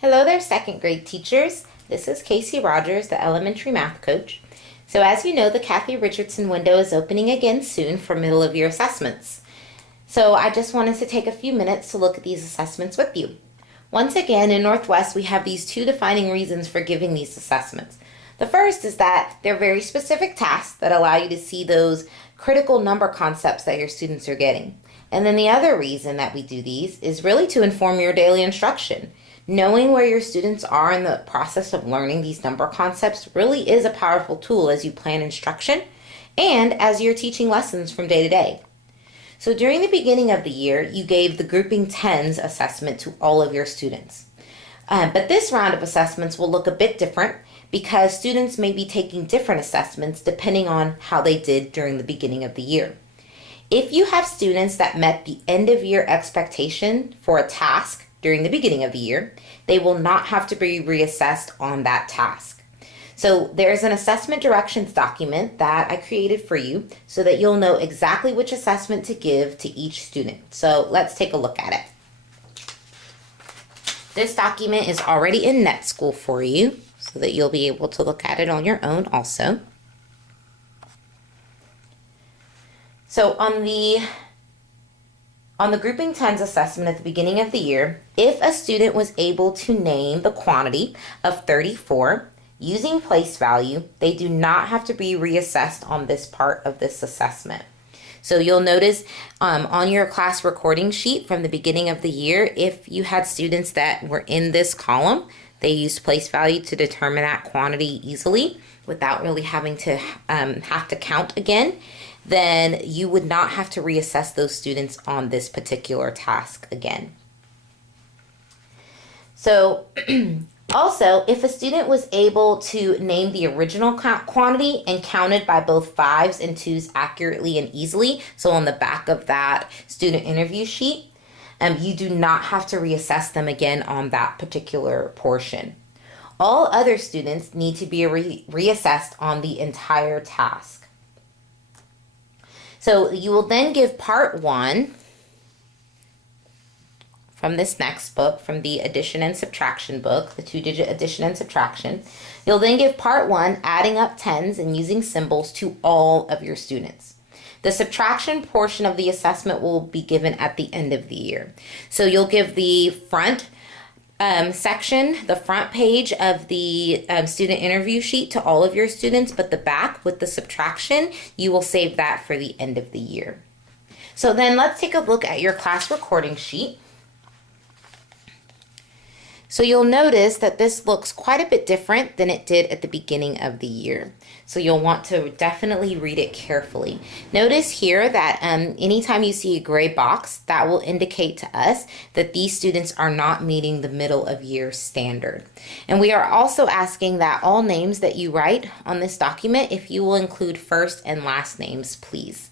Hello there, second grade teachers. This is Casey Rogers, the elementary math coach. So as you know, the Kathy Richardson window is opening again soon for middle of year assessments. So I just wanted to take a few minutes to look at these assessments with you. Once again, in Northwest, we have these two defining reasons for giving these assessments. The first is that they're very specific tasks that allow you to see those critical number concepts that your students are getting. And then the other reason that we do these is really to inform your daily instruction. Knowing where your students are in the process of learning these number concepts really is a powerful tool as you plan instruction and as you're teaching lessons from day to day. So during the beginning of the year, you gave the grouping tens assessment to all of your students. But this round of assessments will look a bit different because students may be taking different assessments depending on how they did during the beginning of the year. If you have students that met the end of year expectation for a task during the beginning of the year, they will not have to be reassessed on that task. So there's an assessment directions document that I created for you so that you'll know exactly which assessment to give to each student. So let's take a look at it. This document is already in NetSchool for you so that you'll be able to look at it on your own also. So on the grouping tens assessment at the beginning of the year, if a student was able to name the quantity of 34 using place value, they do not have to be reassessed on this part of this assessment. So you'll notice on your class recording sheet from the beginning of the year, if you had students that were in this column, they used place value to determine that quantity easily without really having to have to count again, then you would not have to reassess those students on this particular task again. So also, if a student was able to name the original quantity and counted by both 5s and 2s accurately and easily, so on the back of that student interview sheet, you do not have to reassess them again on that particular portion. All other students need to be reassessed on the entire task. So you will then give part 1 from this next book, from the addition and subtraction book, the 2-digit addition and subtraction. You'll then give part 1, adding up tens and using symbols, to all of your students. The subtraction portion of the assessment will be given at the end of the year. So you'll give the front section, the front page of the student interview sheet to all of your students, but the back with the subtraction, you will save that for the end of the year. So then let's take a look at your class recording sheet. So you'll notice that this looks quite a bit different than it did at the beginning of the year. So you'll want to definitely read it carefully. Notice here that anytime you see a gray box, that will indicate to us that these students are not meeting the middle of year standard. And we are also asking that all names that you write on this document, if you will include first and last names, please.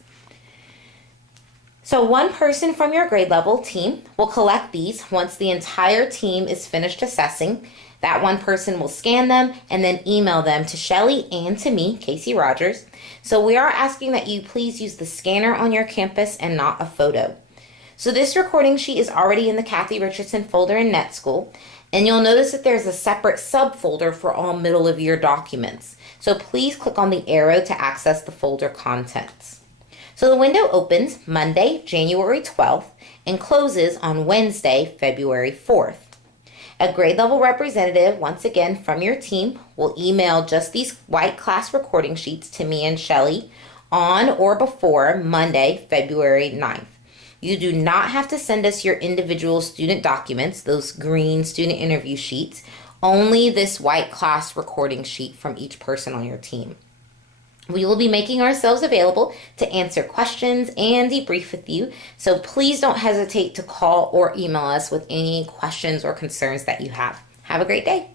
So one person from your grade level team will collect these once the entire team is finished assessing. That one person will scan them and then email them to Shelly and to me, Casey Rogers. So we are asking that you please use the scanner on your campus and not a photo. So this recording sheet is already in the Kathy Richardson folder in NetSchool, and you'll notice that there's a separate subfolder for all middle of year documents. So please click on the arrow to access the folder contents. So the window opens Monday, January 12th, and closes on Wednesday, February 4th. A grade level representative, once again from your team, will email just these white class recording sheets to me and Shelly on or before Monday, February 9th. You do not have to send us your individual student documents, those green student interview sheets, only this white class recording sheet from each person on your team. We will be making ourselves available to answer questions and debrief with you, so please don't hesitate to call or email us with any questions or concerns that you have. Have a great day.